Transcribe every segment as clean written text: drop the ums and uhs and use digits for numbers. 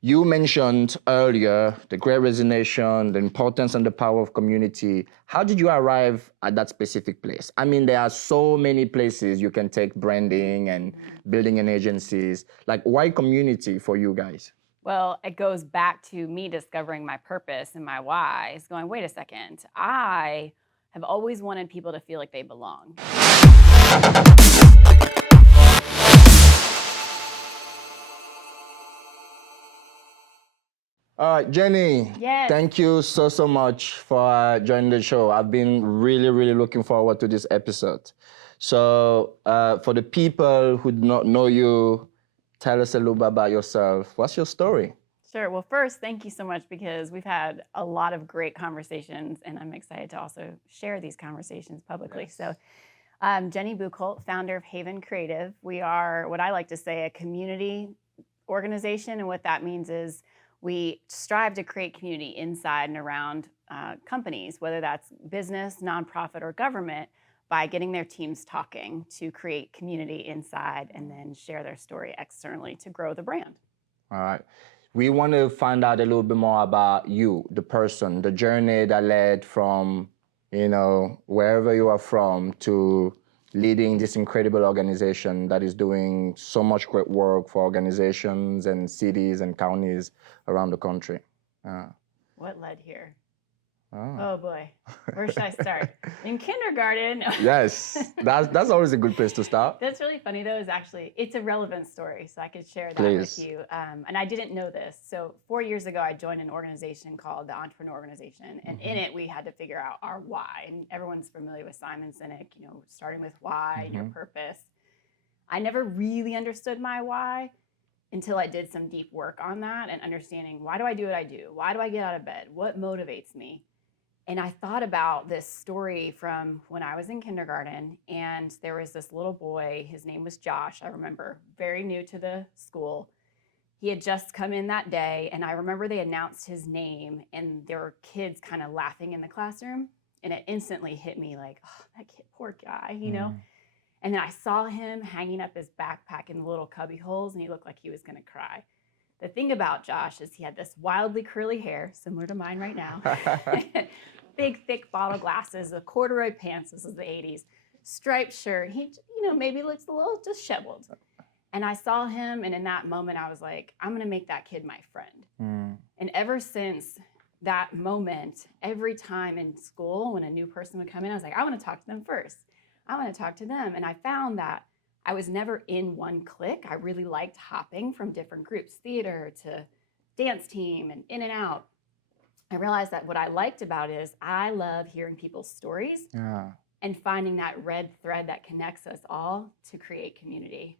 You mentioned earlier the great resignation, the importance and the power of community. How did you arrive at that specific place? I mean, there are so many places you can take branding and building an agencies. Like, why community for you guys? Well, it goes back to me discovering my purpose and my why. Is going, wait a second, I have always wanted people to feel like they belong. All right, Jenny. Yes. Thank you so much for joining the show. I've been really looking forward to this episode. So, for the people who do not know you, tell us a little bit about yourself. What's your story? Sure. Well, first, thank you so much because we've had a lot of great conversations, and I'm excited to also share these conversations publicly. Yes. So, Jeni Bukolt, founder of Haven Creative. We are what I like to say a community organization, and what that means is we strive to create community inside and around companies, whether that's business, nonprofit, or government, by getting their teams talking to create community inside and then share their story externally to grow the brand. All right. We want to find out a little bit more about you, the person, the journey that led from, wherever you are from to leading this incredible organization that is doing so much great work for organizations and cities and counties around the country. What led here? Oh. Oh boy, where should I start? In kindergarten. Yes, that's always a good place to start. That's really funny though, it's a relevant story, so I could share that Please. with you. And I didn't know this. So 4 years ago, I joined an organization called the Entrepreneur Organization. And in it, we had to figure out our why. And everyone's familiar with Simon Sinek, starting with why and your purpose. I never really understood my why until I did some deep work on that and understanding, why do I do what I do? Why do I get out of bed? What motivates me? And I thought about this story from when I was in kindergarten, and there was this little boy, his name was Josh, I remember, very new to the school. He had just come in that day, and I remember they announced his name, and there were kids kind of laughing in the classroom, and it instantly hit me like, oh, that kid, poor guy, And then I saw him hanging up his backpack in the little cubby holes, and he looked like he was gonna cry. The thing about Josh is he had this wildly curly hair, similar to mine right now, big, thick bottle glasses, the corduroy pants, this is the 80s, striped shirt. He, maybe looks a little disheveled. And I saw him, and in that moment, I was like, I'm gonna make that kid my friend. And ever since that moment, every time in school, when a new person would come in, I was like, I wanna talk to them first. I wanna talk to them. And I found that I was never in one clique. I really liked hopping from different groups, theater to dance team and in and out. I realized that what I liked about it is I love hearing people's stories and finding that red thread that connects us all to create community.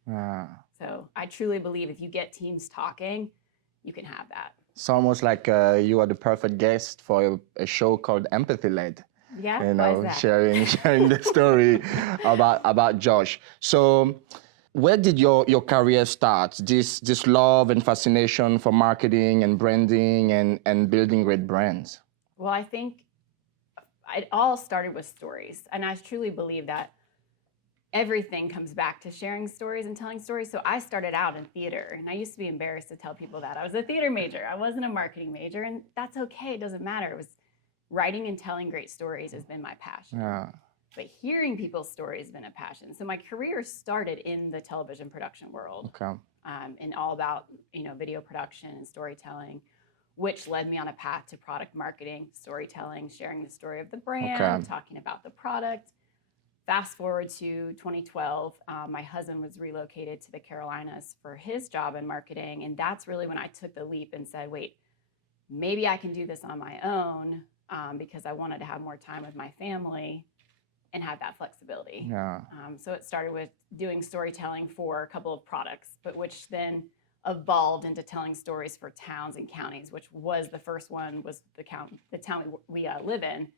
So I truly believe if you get teams talking, you can have that. It's almost like you are the perfect guest for a show called Empathy Led. Yeah, sharing the story about Josh. So, where did your career start? This love and fascination for marketing and branding and building great brands. Well, I think it all started with stories, and I truly believe that everything comes back to sharing stories and telling stories. So I started out in theater, and I used to be embarrassed to tell people that I was a theater major. I wasn't a marketing major, and that's okay. It doesn't matter. It was writing and telling great stories has been my passion. But hearing people's stories has been a passion. So my career started in the television production world, and all about video production and storytelling, which led me on a path to product marketing, storytelling, sharing the story of the brand, talking about the product. Fast forward to 2012, my husband was relocated to the Carolinas for his job in marketing, and that's really when I took the leap and said, wait, maybe I can do this on my own. Because I wanted to have more time with my family and have that flexibility. So it started with doing storytelling for a couple of products, but which then evolved into telling stories for towns and counties, which was the first one was the town we live in.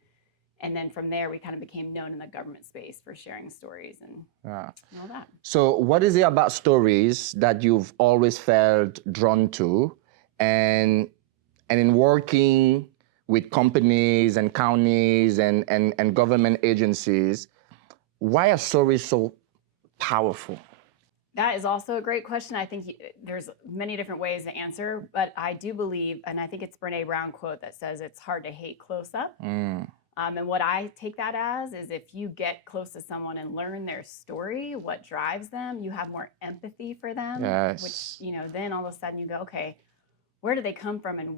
And then from there, we kind of became known in the government space for sharing stories and all that. So what is it about stories that you've always felt drawn to? And in working with companies and counties and government agencies, why are stories so powerful? That is also a great question. I think there's many different ways to answer, but I do believe, and I think it's Brene Brown quote that says it's hard to hate close up. And what I take that as is if you get close to someone and learn their story, what drives them, you have more empathy for them, which, then all of a sudden you go, okay, where do they come from, and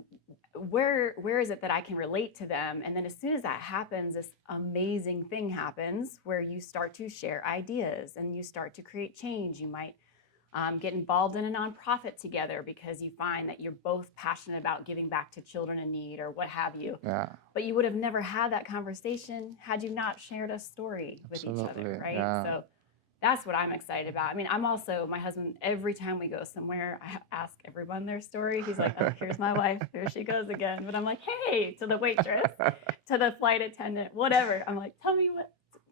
where is it that I can relate to them? And then as soon as that happens, this amazing thing happens where you start to share ideas and you start to create change. You might get involved in a nonprofit together because you find that you're both passionate about giving back to children in need or what have you. But you would have never had that conversation had you not shared a story with each other, right? So that's what I'm excited about. I mean, I'm also, my husband, every time we go somewhere, I ask everyone their story. He's like, oh, here's my wife. Here she goes again. But I'm like, hey, to the waitress, to the flight attendant, whatever. I'm like, tell me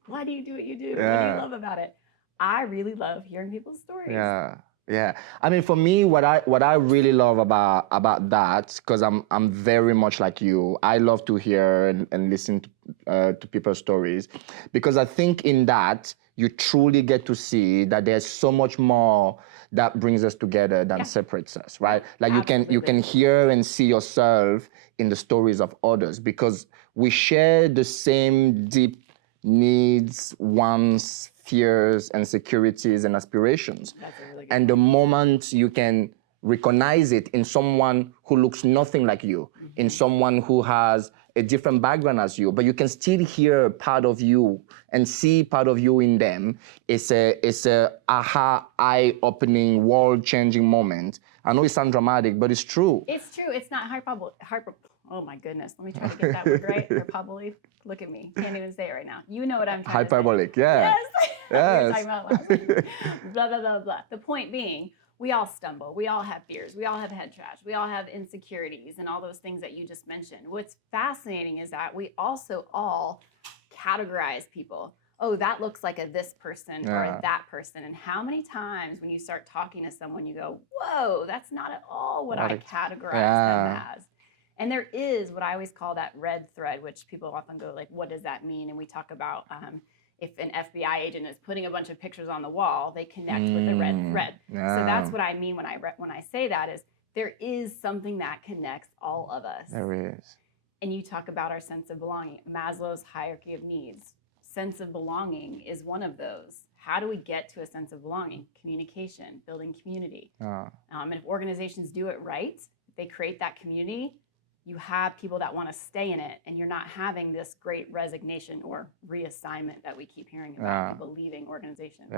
why do you do what you do? What do you love about it? I really love hearing people's stories. Yeah. I mean, for me, what I really love about that, because I'm very much like you. I love to hear and listen to people's stories, because I think in that you truly get to see that there's so much more that brings us together than separates us, right? Like you can hear and see yourself in the stories of others, because we share the same deep needs, wants, fears, and securities and aspirations. That's a really good and the moment you can recognize it in someone who looks nothing like you, in someone who has a different background as you, but you can still hear part of you and see part of you in them, it's a aha, eye-opening, world-changing moment. I know it sounds dramatic, but it's true. It's true. It's not oh my goodness. Let me try to get that word right. Hyperbole. Look at me. Can't even say it right now. You know what I'm trying Hyperbolic, to say. yeah. Yes. We were talking about last week. Blah, blah, blah, blah. The point being, we all stumble. We all have fears. We all have head trash. We all have insecurities and all those things that you just mentioned. What's fascinating is that we also all categorize people. Oh, that looks like a this person or a that person. And how many times when you start talking to someone, you go, whoa, that's not at all what I categorize them as. And there is what I always call that red thread, which people often go like, what does that mean? And we talk about if an FBI agent is putting a bunch of pictures on the wall, they connect with the red thread. So that's what I mean when I say that is there is something that connects all of us. There is. And you talk about our sense of belonging, Maslow's hierarchy of needs. Sense of belonging is one of those. How do we get to a sense of belonging? Communication, building community. And if organizations do it right, if they create that community, you have people that want to stay in it, and you're not having this great resignation or reassignment that we keep hearing about people leaving organizations.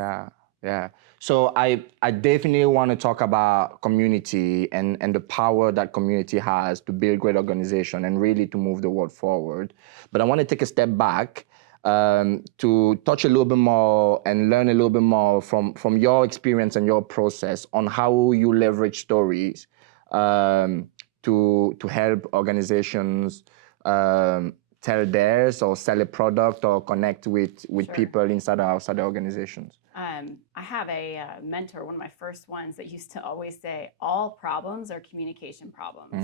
Yeah. So I definitely want to talk about community and the power that community has to build great organization and really to move the world forward. But I want to take a step back to touch a little bit more and learn a little bit more from your experience and your process on how you leverage stories to help organizations tell theirs or sell a product or connect with people inside or outside the organizations. I have a mentor, one of my first ones, that used to always say, all problems are communication problems.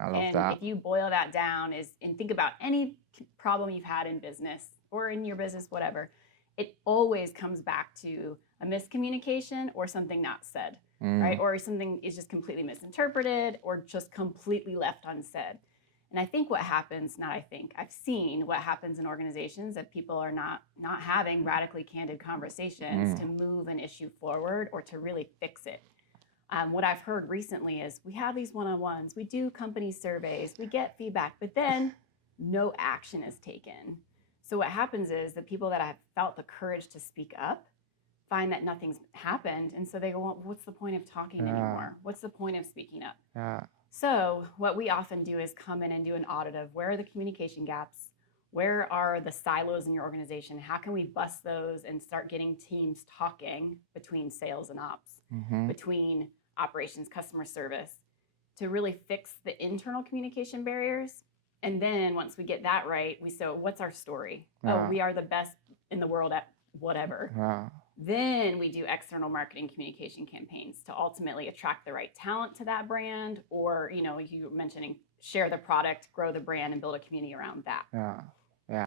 I love that. If you boil that down and think about any problem you've had in business or in your business, whatever, it always comes back to a miscommunication or something not said, right? Or something is just completely misinterpreted or just completely left unsaid. And I think what happens, I've seen what happens in organizations that people are not having radically candid conversations to move an issue forward or to really fix it. What I've heard recently is we have these one-on-ones, we do company surveys, we get feedback, but then no action is taken. So what happens is the people that have felt the courage to speak up find that nothing's happened. And so they go, well, what's the point of talking anymore? What's the point of speaking up? So what we often do is come in and do an audit of where are the communication gaps? Where are the silos in your organization? How can we bust those and start getting teams talking between sales and ops, between operations, customer service, to really fix the internal communication barriers? And then once we get that right, what's our story? Oh, we are the best in the world at whatever. Then we do external marketing communication campaigns to ultimately attract the right talent to that brand, or, you were mentioning, share the product, grow the brand, and build a community around that. Yeah.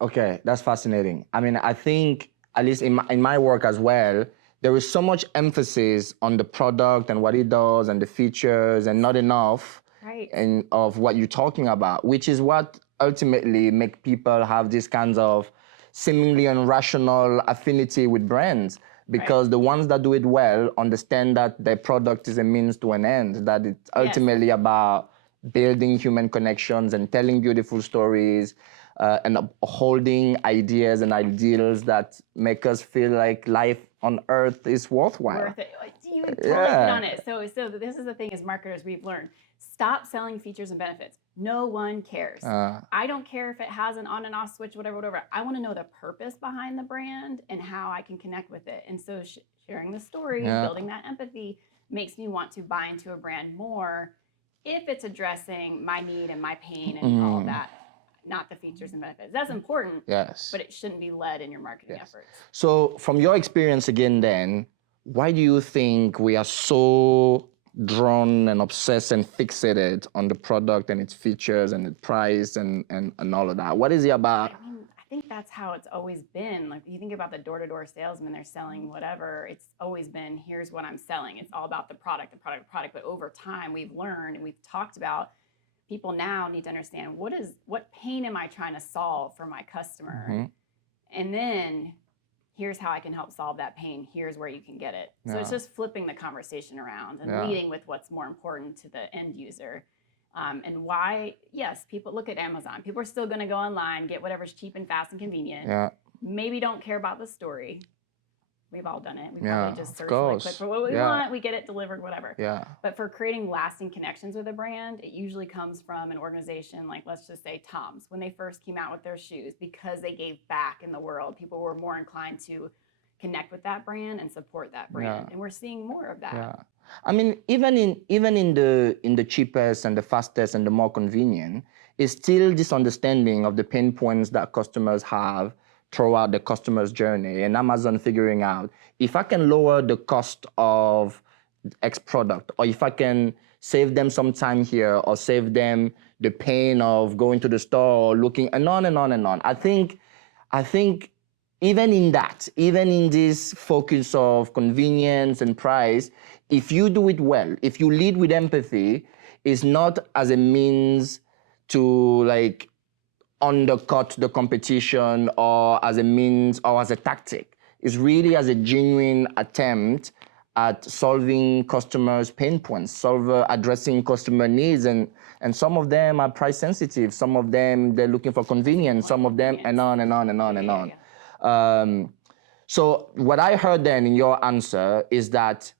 Okay, that's fascinating. I mean, I think, at least in my work as well, there is so much emphasis on the product and what it does and the features and not enough Right. and of what you're talking about, which is what ultimately make people have these kinds of seemingly irrational affinity with brands, because the ones that do it well understand that their product is a means to an end, that it's ultimately about building human connections and telling beautiful stories and holding ideas and ideals that make us feel like life on earth is worthwhile. Worth it. You totally hit on it. So this is the thing as marketers we've learned. Stop selling features and benefits. No one cares. I don't care if it has an on and off switch, whatever. I want to know the purpose behind the brand and how I can connect with it. And so sharing the story, building that empathy makes me want to buy into a brand more if it's addressing my need and my pain and all of that, not the features and benefits. That's important, but it shouldn't be led in your marketing efforts. So from your experience again then, why do you think we are so drawn and obsessed and fixated on the product and its features and its price and all of that? What is it about? I mean, I think that's how it's always been. Like, you think about the door-to-door salesman, they're selling whatever. It's always been, here's what I'm selling. It's all about the product. But over time, we've learned and we've talked about, people now need to understand what pain am I trying to solve for my customer? And then here's how I can help solve that pain. Here's where you can get it. So it's just flipping the conversation around and leading with what's more important to the end user. And why, yes, people look at Amazon. People are still going to go online, get whatever's cheap and fast and convenient. Maybe don't care about the story. We've all done it. We probably just search and click for what we want. We get it delivered, whatever. But for creating lasting connections with a brand, it usually comes from an organization like, let's just say Tom's. When they first came out with their shoes, because they gave back in the world, people were more inclined to connect with that brand and support that brand. And we're seeing more of that. I mean, even in the cheapest and the fastest and the more convenient, is still this understanding of the pain points that customers have throughout the customer's journey, and Amazon figuring out, if I can lower the cost of X product, or if I can save them some time here, or save them the pain of going to the store or looking, and on and on and on. I think even in that, even in this focus of convenience and price, if you do it well, if you lead with empathy, it's not as a means to like undercut the competition or as a means or as a tactic. It's really as a genuine attempt at solving customers' pain points, addressing customer needs, and some of them are price sensitive, some of them they're looking for convenience, some of them and on and on and on and on. So what I heard then in your answer is that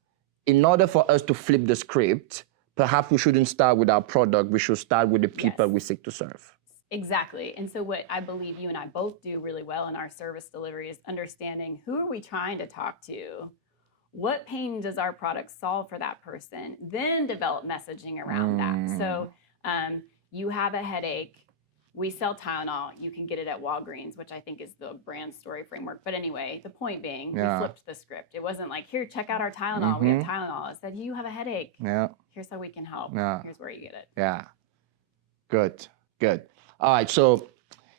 in order for us to flip the script, perhaps we shouldn't start with our product, we should start with the people we seek to serve. Exactly. And so what I believe you and I both do really well in our service delivery is understanding, who are we trying to talk to? What pain does our product solve for that person? Then develop messaging around that. So you have a headache. We sell Tylenol. You can get it at Walgreens, which I think is the brand story framework. But anyway, the point being, we flipped the script. It wasn't like, here, check out our Tylenol. We have Tylenol. It said, you have a headache. Here's how we can help. Here's where you get it. Good. All right, so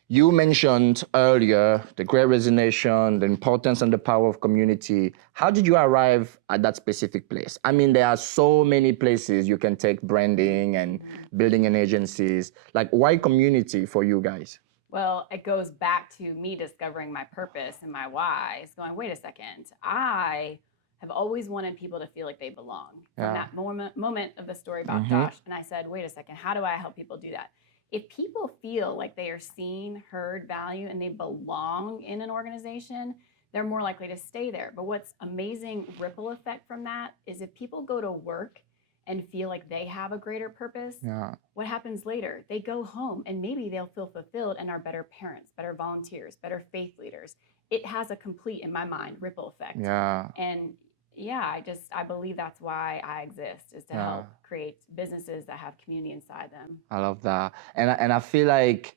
you mentioned earlier the great resignation, the importance and the power of community. How did you arrive at that specific place? I mean, there are so many places you can take branding and building an agencies. Like, why community for you guys? Well, it goes back to me discovering my purpose and my why. It's going, wait a second, I have always wanted people to feel like they belong. From that moment of the story about Josh, and I said, wait a second, how do I help people do that? If people feel like they are seen, heard, valued, and they belong in an organization, they're more likely to stay there. But what's amazing ripple effect from that is if people go to work and feel like they have a greater purpose, what happens later? They go home and maybe they'll feel fulfilled and are better parents, better volunteers, better faith leaders. It has a complete, in my mind, ripple effect. And I believe that's why I exist, is to help create businesses that have community inside them. I love that. And I feel like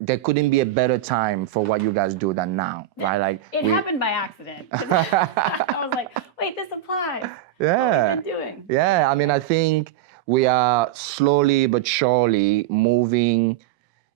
there couldn't be a better time for what you guys do than now, right? Like it happened by accident. I was like, wait, this applies. What we've been doing. I mean, I think we are slowly but surely moving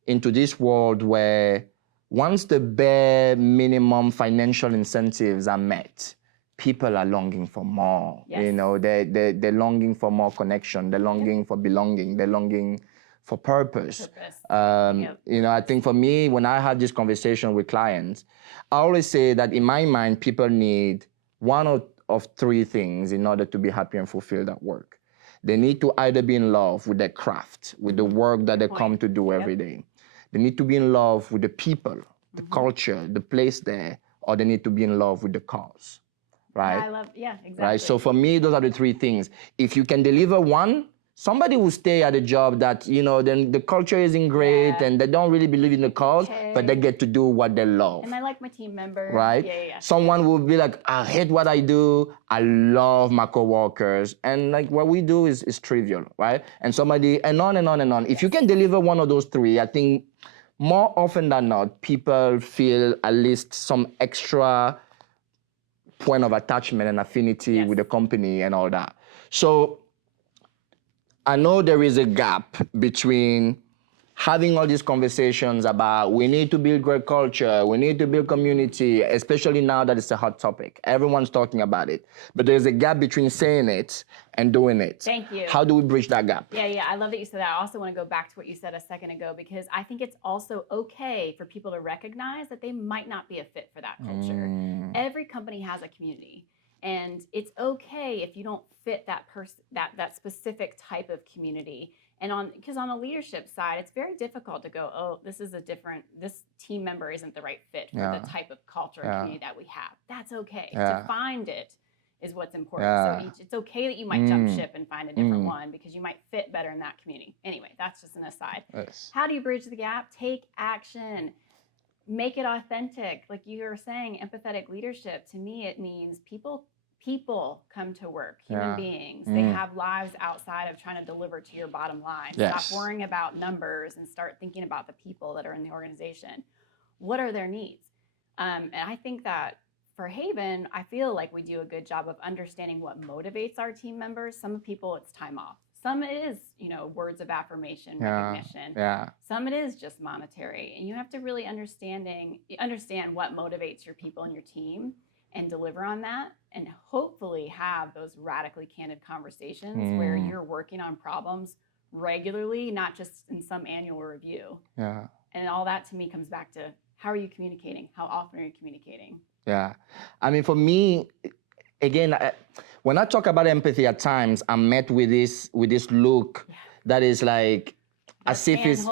into this world where once the bare minimum financial incentives are met, people are longing for more. Yes. You know, they're longing for more connection. They're longing for belonging. They're longing for purpose. You know, I think for me, when I have this conversation with clients, I always say that in my mind, people need one of three things in order to be happy and fulfilled at work. They need to either be in love with their craft, with the work that they come to do every day. They need to be in love with the people, the culture, the place there, or they need to be in love with the cause, right? Exactly. Right. So for me, those are the three things. If you can deliver one, somebody will stay at a job that, you know, then the culture isn't great and they don't really believe in the cause, but they get to do what they love. And I like my team member. Right? Someone will be like, I hate what I do. I love my coworkers. And like what we do is trivial, right? And somebody, and on and on and on. If you can deliver one of those three, I think more often than not, people feel at least some extra point of attachment and affinity with the company and all that. So I know there is a gap between having all these conversations about we need to build great culture, we need to build community, especially now that it's a hot topic. Everyone's talking about it. But there's a gap between saying it and doing it. Thank you. How do we bridge that gap? Yeah, I love that you said that. I also want to go back to what you said a second ago, because I think it's also okay for people to recognize that they might not be a fit for that culture. Every company has a community. And it's okay if you don't fit that specific type of community. And because on the leadership side, it's very difficult to go, oh, this team member isn't the right fit for the type of culture and community that we have. That's okay. To find it is what's important. So it's okay that you might jump ship and find a different one because you might fit better in that community. Anyway, that's just an aside. Yes. How do you bridge the gap? Take action. Make it authentic. Like you were saying, empathetic leadership, to me, it means people come to work, human beings. They have lives outside of trying to deliver to your bottom line. Stop worrying about numbers and start thinking about the people that are in the organization. What are their needs? And I think that for Haven, I feel like we do a good job of understanding what motivates our team members. Some people, it's time off. Some it is, words of affirmation, recognition. Some it is just monetary. And you have to really understand what motivates your people and your team and deliver on that, and hopefully have those radically candid conversations where you're working on problems regularly, not just in some annual review. And all that to me comes back to, how are you communicating? How often are you communicating? Yeah. I mean, for me, again, when I talk about empathy at times, I'm met with this look that is like, as if it's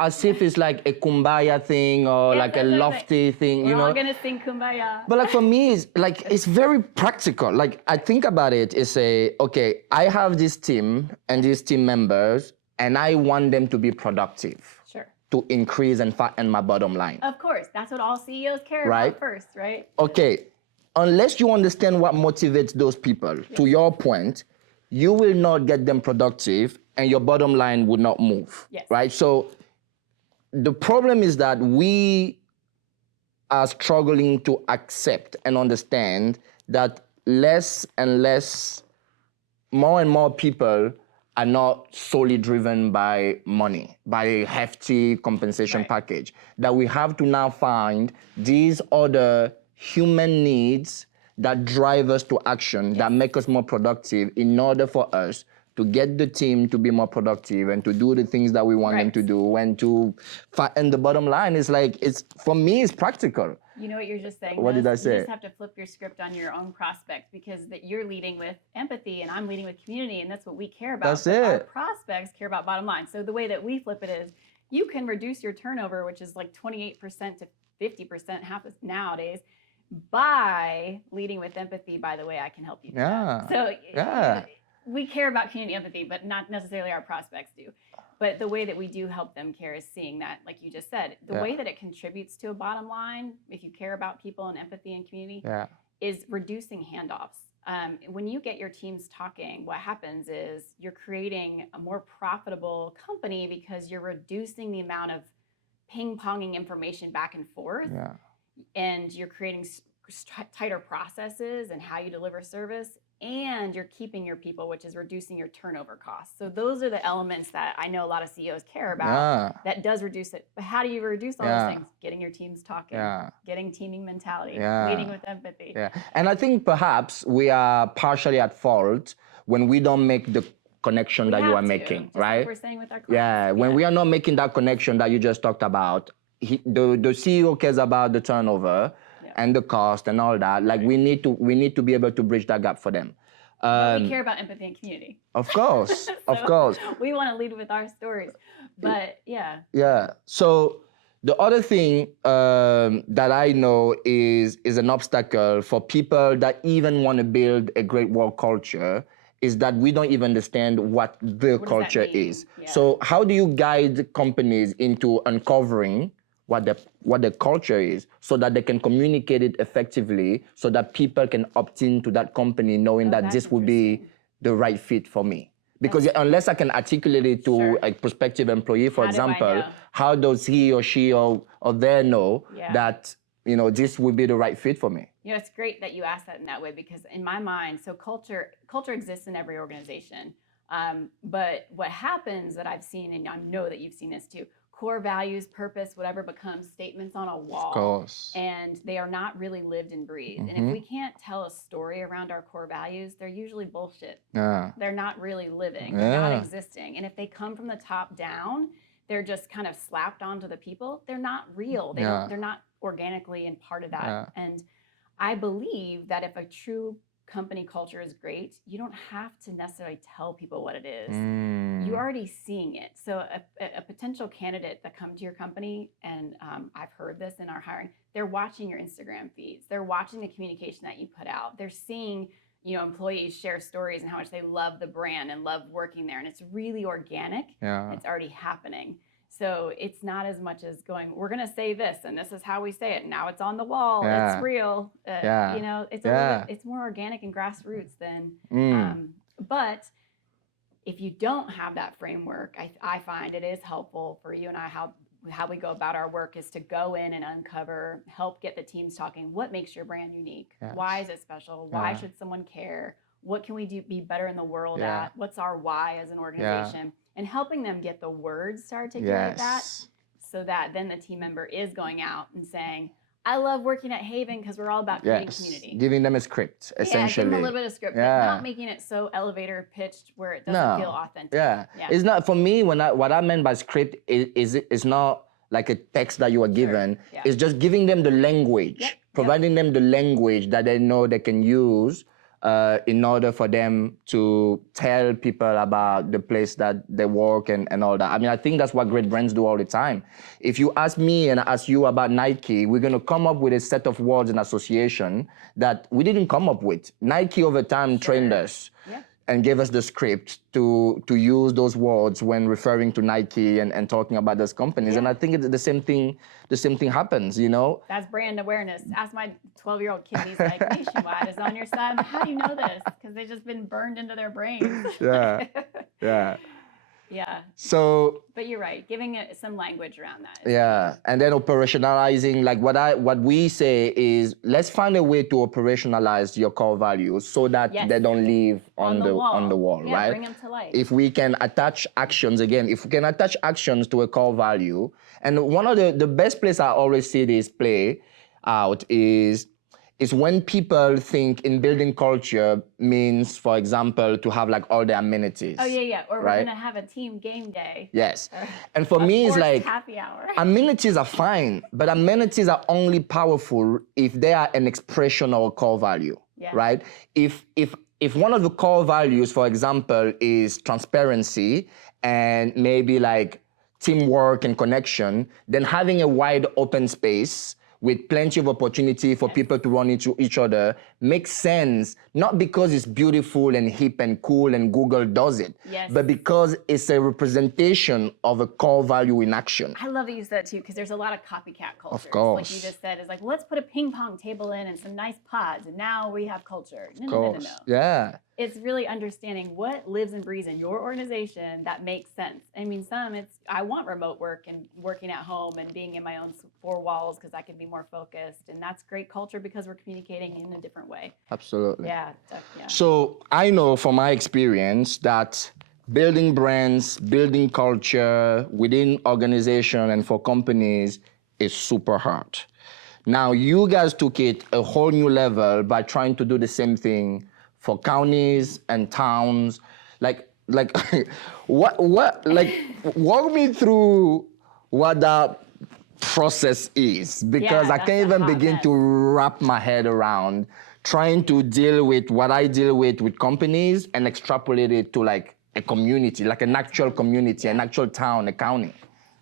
as if it's like a kumbaya thing or like a lofty thing, We're all gonna sing kumbaya. But like for me, it's very practical. Like I think about it, it's okay, I have this team and these team members, and I want them to be productive. Sure. To increase and fatten my bottom line. Of course, that's what all CEOs care about first, right? Okay, unless you understand what motivates those people, to your point, you will not get them productive and your bottom line would not move, right? So the problem is that we are struggling to accept and understand that less and less, more and more people are not solely driven by money, by a hefty compensation package, that we have to now find these other human needs that drive us to action, that make us more productive in order for us to get the team to be more productive and to do the things that we want them to do, and and the bottom line is like, for me, it's practical. You know what you're just saying? What did I say? You just have to flip your script on your own prospects, because you're leading with empathy and I'm leading with community, and that's what we care about. That's it. Our prospects care about bottom line. So the way that we flip it is, you can reduce your turnover, which is like 28% to 50% nowadays, by leading with empathy. By the way, I can help you do that. So we care about community empathy, but not necessarily our prospects do. But the way that we do help them care is seeing that, like you just said, the way that it contributes to a bottom line, if you care about people and empathy and community, is reducing handoffs. When you get your teams talking, what happens is you're creating a more profitable company because you're reducing the amount of ping-ponging information back and forth. And you're creating tighter processes and how you deliver service. and you're keeping your people, which is reducing your turnover costs. So those are the elements that I know a lot of CEOs care about. That does reduce it. But how do you reduce all those things? Getting your teams talking, getting teaming mentality, leading with empathy. And I think perhaps we are partially at fault when we don't make the connection that you are making, just right? Like we're saying with our clients. When we are not making that connection that you just talked about, the CEO cares about the turnover and the cost and all that. Like we need to be able to bridge that gap for them. But we care about empathy and community. Of course, of So course. We want to lead with our stories, but So the other thing that I know is an obstacle for people that even want to build a great work culture is that we don't even understand what the culture is. So how do you guide companies into uncovering what the culture is so that they can communicate it effectively so that people can opt into that company knowing that this will be the right fit for me? Because unless I can articulate it to a prospective employee, for example, how does he or she or they know that this would be the right fit for me? It's great that you asked that in that way, because in my mind, so culture exists in every organization. But what happens that I've seen, and I know that you've seen this too, core values, purpose, whatever, becomes statements on a wall. Of course. And they are not really lived and breathed. And if we can't tell a story around our core values, they're usually bullshit. They're not really living. They're not existing. And if they come from the top down, they're just kind of slapped onto the people. They're not real. They're not organically and part of that. And I believe that if a true company culture is great, you don't have to necessarily tell people what it is. You're already seeing it. So a potential candidate that come to your company, and I've heard this in our hiring, they're watching your Instagram feeds. They're watching the communication that you put out. They're seeing employees share stories and how much they love the brand and love working there. And it's really organic. It's already happening. So it's not as much as going, we're going to say this, and this is how we say it. Now it's on the wall. It's real. It's more organic and grassroots than, but if you don't have that framework, I find it is helpful for you and I, how we go about our work is to go in and uncover, help get the teams talking. What makes your brand unique? Why is it special? Why should someone care? What can we do be better in the world at? What's our why as an organization? And helping them get the words to articulate that, so that then the team member is going out and saying, I love working at Haven because we're all about creating community. Giving them a script, essentially. Give them a little bit of script, but not making it so elevator pitched where it doesn't feel authentic. It's not, for me, what I meant by script is not like a text that you are given. It's just giving them the language, providing them the language that they know they can use in order for them to tell people about the place that they work and all that. I mean, I think that's what great brands do all the time. If you ask me and I ask you about Nike, we're going to come up with a set of words and association that we didn't come up with. Nike over time trained us and gave us the script to use those words when referring to Nike and talking about those companies. And I think it's the same thing happens, That's brand awareness. Ask my 12-year-old kid, he's like, Nationwide is on your side. I'm like, how do you know this? Because they've just been burned into their brains. So, but you're right, giving it some language around that. And then operationalizing, like what we say is, let's find a way to operationalize your core values so that they don't live on the wall, right? Bring them to life. If we can attach actions, to a core value, and one of the best place I always see this play out is when people think in building culture means, for example, to have like all the amenities. Or we're going to have a team game day. And for me, it's like, happy hour. Amenities are fine, but amenities are only powerful if they are an expression of a core value, right? If one of the core values, for example, is transparency and maybe like teamwork and connection, then having a wide open space with plenty of opportunity for people to run into each other makes sense, not because it's beautiful and hip and cool and Google does it, but because it's a representation of a core value in action. I love that you said that too, because there's a lot of copycat culture. Of course. Like you just said, it's like, let's put a ping pong table in and some nice pods, and now we have culture. No. It's really understanding what lives and breathes in your organization that makes sense. I mean, I want remote work and working at home and being in my own four walls because I can be more focused. And that's great culture because we're communicating in a different different way. Absolutely. Yeah. So I know from my experience that building brands, building culture within organization and for companies is super hard. Now you guys took it a whole new level by trying to do the same thing for counties and towns. Like what walk me through what that process is, because I that's can't a even hot begin mess. to wrap my head around trying to deal with what I deal with companies and extrapolate it to like a community, like an actual community, an actual town, a county.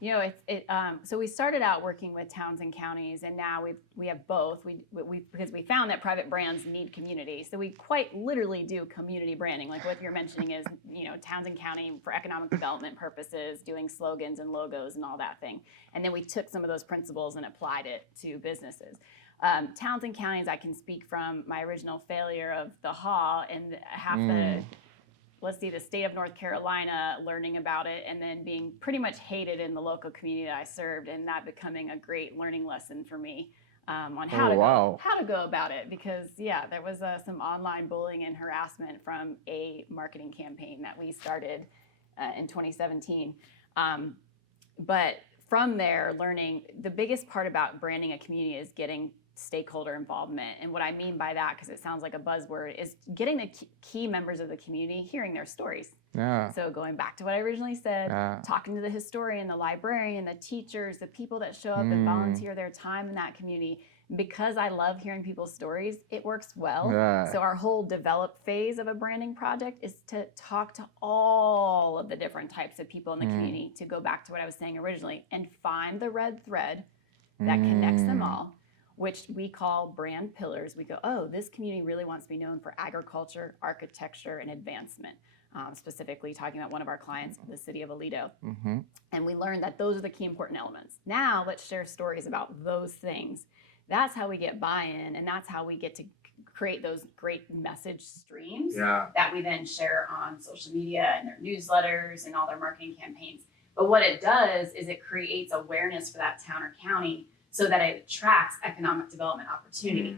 You know, so we started out working with towns and counties, and now we have both. Because we found that private brands need community, so we quite literally do community branding. Like what you're mentioning is, you know, towns and county for economic development purposes, doing slogans and logos and all that thing. And then we took some of those principles and applied it to businesses. Towns and counties, I can speak from my original failure of the Haw and the state of North Carolina, learning about it and then being pretty much hated in the local community that I served, and that becoming a great learning lesson for me on how to go about it. Because there was some online bullying and harassment from a marketing campaign that we started in 2017. But from there, learning the biggest part about branding a community is getting stakeholder involvement. And what I mean by that, because it sounds like a buzzword, is getting the key members of the community, hearing their stories. Yeah. So going back to what I originally said, talking to the historian, the librarian, the teachers, the people that show up and volunteer their time in that community. Because I love hearing people's stories, it works well. Yeah. So our whole develop phase of a branding project is to talk to all of the different types of people in the community, to go back to what I was saying originally, and find the red thread that connects them all, which we call brand pillars. We go, oh, this community really wants to be known for agriculture, architecture, and advancement. Specifically talking about one of our clients, the city of Aledo. And we learned that those are the key important elements. Now let's share stories about those things. That's how we get buy-in, and that's how we get to create those great message streams that we then share on social media and their newsletters and all their marketing campaigns. But what it does is it creates awareness for that town or county, so that it attracts economic development opportunity.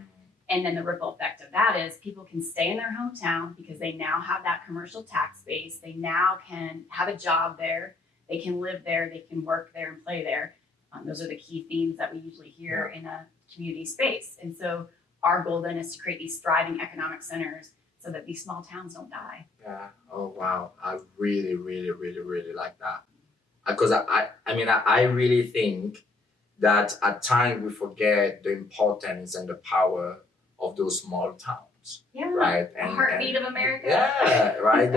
And then the ripple effect of that is people can stay in their hometown because they now have that commercial tax base. They now can have a job there. They can live there. They can work there and play there. Those are the key themes that we usually hear in a community space. And so our goal then is to create these thriving economic centers so that these small towns don't die. Yeah. Oh, wow. I really, really, really, really like that. Because I really think that at times we forget the importance and the power of those small towns. Yeah. Right. The heartbeat of America. Yeah. Right.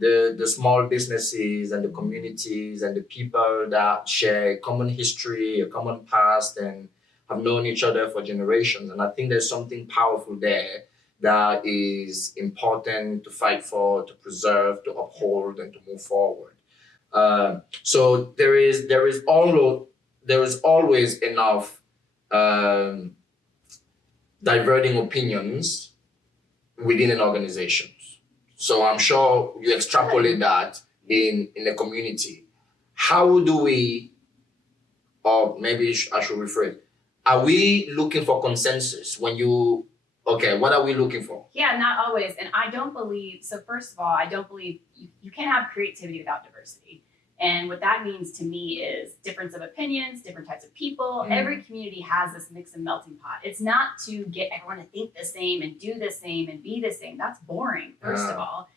The small businesses and the communities and the people that share a common history, a common past, and have known each other for generations. And I think there's something powerful there that is important to fight for, to preserve, to uphold, and to move forward. So there is always enough diverting opinions within an organization. So I'm sure you extrapolate that in a community. How do we, or maybe I should rephrase, are we looking for consensus what are we looking for? Yeah, not always. And I don't believe, so first of all, I don't believe you can't have creativity without diversity. And what that means to me is difference of opinions, different types of people. Every community has this mix and melting pot. It's not to get everyone to think the same and do the same and be the same. That's boring, first of all.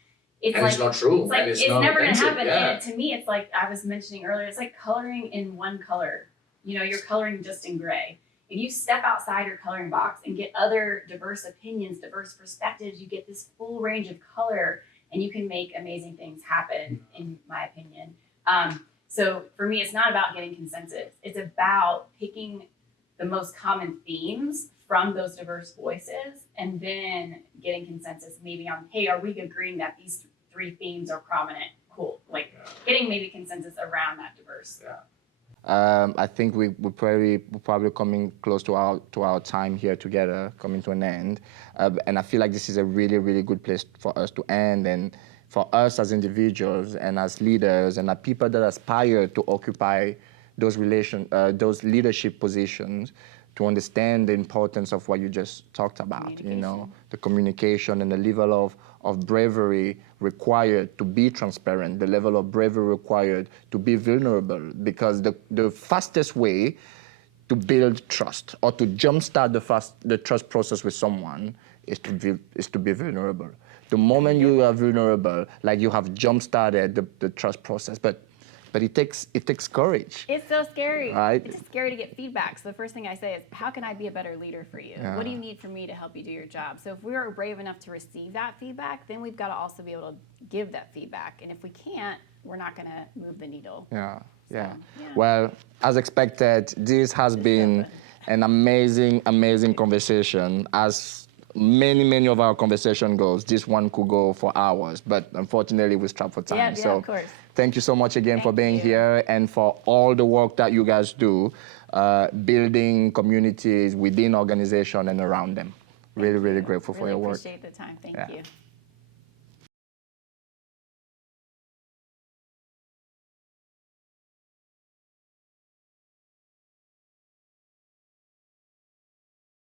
It's not true. It's never going to happen. And to me, it's like I was mentioning earlier, it's like coloring in one color. You know, you're coloring just in gray. If you step outside your coloring box and get other diverse opinions, diverse perspectives, you get this full range of color, and you can make amazing things happen, in my opinion. So for me, it's not about getting consensus. It's about picking the most common themes from those diverse voices and then getting consensus maybe on, hey, are we agreeing that these 3 themes are prominent? Cool. Getting maybe consensus around that diverse. I think we're probably coming close to our time here together, coming to an end. And I feel like this is a really, really good place for us to end. And for us as individuals and as leaders and as people that aspire to occupy those leadership positions, to understand the importance of what you just talked about, you know, the communication and the level of bravery required to be transparent, the level of bravery required to be vulnerable, because the fastest way to build trust or to jumpstart the trust process with someone is to be vulnerable. The moment you are vulnerable, like you have jump-started the trust process, but it takes courage. It's so scary. Right? It's scary to get feedback. So the first thing I say is, how can I be a better leader for you? Yeah. What do you need from me to help you do your job? So if we are brave enough to receive that feedback, then we've got to also be able to give that feedback. And if we can't, we're not going to move the needle. Yeah, yeah. yeah. Well, as expected, this has been an amazing, amazing conversation. As many of our conversation goes, this one could go for hours, but unfortunately we're strapped for time. Yeah, so of course. Thank you so much again for being you. here and for all the work that you guys do, building communities within organization and around them. Really grateful for your work. Really appreciate the time. Thank you.